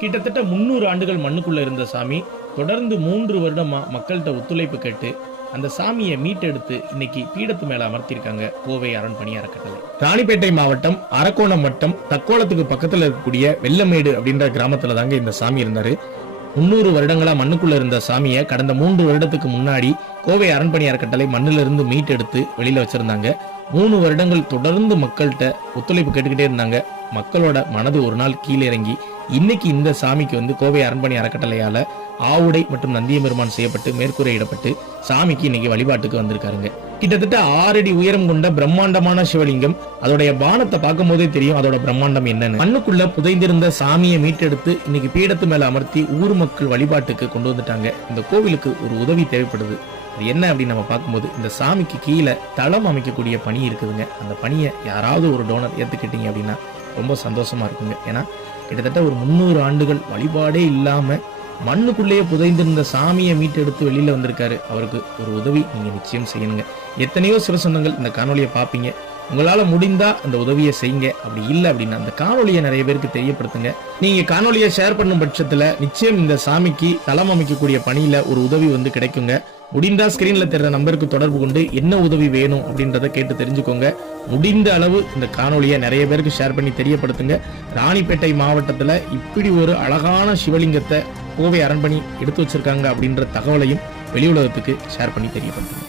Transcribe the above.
கிட்டத்தட்ட 300 ஆண்டுகள் மண்ணுக்குள்ள இருந்த சாமி தொடர்ந்து 3 வருடமா மக்கள்கிட்ட ஒத்துழைப்பு கேட்டு அந்த சாமியை மீட்டெடுத்து இன்னைக்கு பீடத்து மேல அமர்த்திருக்காங்க கோவை அரண்பணி அறக்கட்டளை. ராணிப்பேட்டை மாவட்டம் அரக்கோணம் வட்டம் தக்கோலத்துக்கு பக்கத்துல இருக்கக்கூடிய வெள்ளமேடு அப்படின்ற கிராமத்துல தாங்க இந்த சாமி இருந்தாரு. 300 வருடங்களா மண்ணுக்குள்ள இருந்த சாமியை கடந்த 3 வருடத்துக்கு முன்னாடி கோவை அரண்பணி அறக்கட்டளை மண்ணில இருந்து மீட்டெடுத்து வெளியில வச்சிருந்தாங்க. 3 வருடங்கள் தொடர்ந்து மக்கள்கிட்ட ஒத்துழைப்பு கேட்டுக்கிட்டே இருந்தாங்க. மக்களோட மனது ஒரு நாள் கீழே இறங்கி இன்னைக்கு இந்த சாமிக்கு கோவை அரண்பணி அறக்கட்டளையால ஆவுடை மற்றும் நந்தியபெருமான் செய்யப்பட்டு மேற்கூரையிடப்பட்டு சாமிக்கு இன்னைக்கு வழிபாட்டுக்கு வந்திருக்காருங்க. கிட்டத்தட்ட 6 அடி உயரம் கொண்ட பிரம்மாண்டமான சிவலிங்கம். அதோடைய பானத்தை பார்க்கும் போதே தெரியும் அதோட பிரம்மாண்டம் என்னன்னு. மண்ணுக்குள்ள புதைந்திருந்த சாமியை மீட்டெடுத்து இன்னைக்கு பீடத்து மேல அமர்த்தி ஊர் மக்கள் வழிபாட்டுக்கு கொண்டு வந்துட்டாங்க. இந்த கோவிலுக்கு ஒரு உதவி தேவைப்படுது. அது என்ன அப்படின்னு நம்ம பார்க்கும்போது இந்த சாமிக்கு கீழே தளம் அமைக்கக்கூடிய பணி இருக்குதுங்க. அந்த பணியை யாராவது ஒரு டோனர் ஏத்துக்கிட்டீங்க அப்படின்னா ரொம்ப சந்தோஷமா இருக்குங்க. ஏன்னா கிட்டத்தட்ட ஒரு 300 ஆண்டுகள் வழிபாடே இல்லாம மண்ணுக்குள்ளேயே புதைந்திருந்த சாமியை மீட்டெடுத்து வெளியில வந்திருக்காரு. அவருக்கு ஒரு உதவி நீங்க நிச்சயம் செய்யணுங்க. எத்தனையோ சிவசொந்தங்கள் இந்த காணொலியை பார்ப்பீங்க. உங்களால முடிந்தா அந்த உதவியை செய்யுங்க. அப்படி இல்லை அப்படின்னா அந்த காணொலியை நிறைய பேருக்கு தெரியப்படுத்துங்க. நீங்க காணொலியை ஷேர் பண்ணும் பட்சத்துல நிச்சயம் இந்த சாமிக்கு தளம் அமைக்கக்கூடிய பணியில ஒரு உதவி கிடைக்குங்க. முடிந்தா ஸ்கிரீன்ல தெரியற நம்பருக்கு தொடர்பு கொண்டு என்ன உதவி வேணும் அப்படின்றத கேட்டு தெரிஞ்சுக்கோங்க. முடிந்த அளவு இந்த காணொலியை நிறைய பேருக்கு ஷேர் பண்ணி தெரியப்படுத்துங்க. ராணிப்பேட்டை மாவட்டத்துல இப்படி ஒரு அழகான சிவலிங்கத்தை கோவை அரண்பணி எடுத்து வச்சிருக்காங்க அப்படின்ற தகவலையும் வெளி உலகத்துக்கு ஷேர் பண்ணி தெரியப்படுத்துங்க.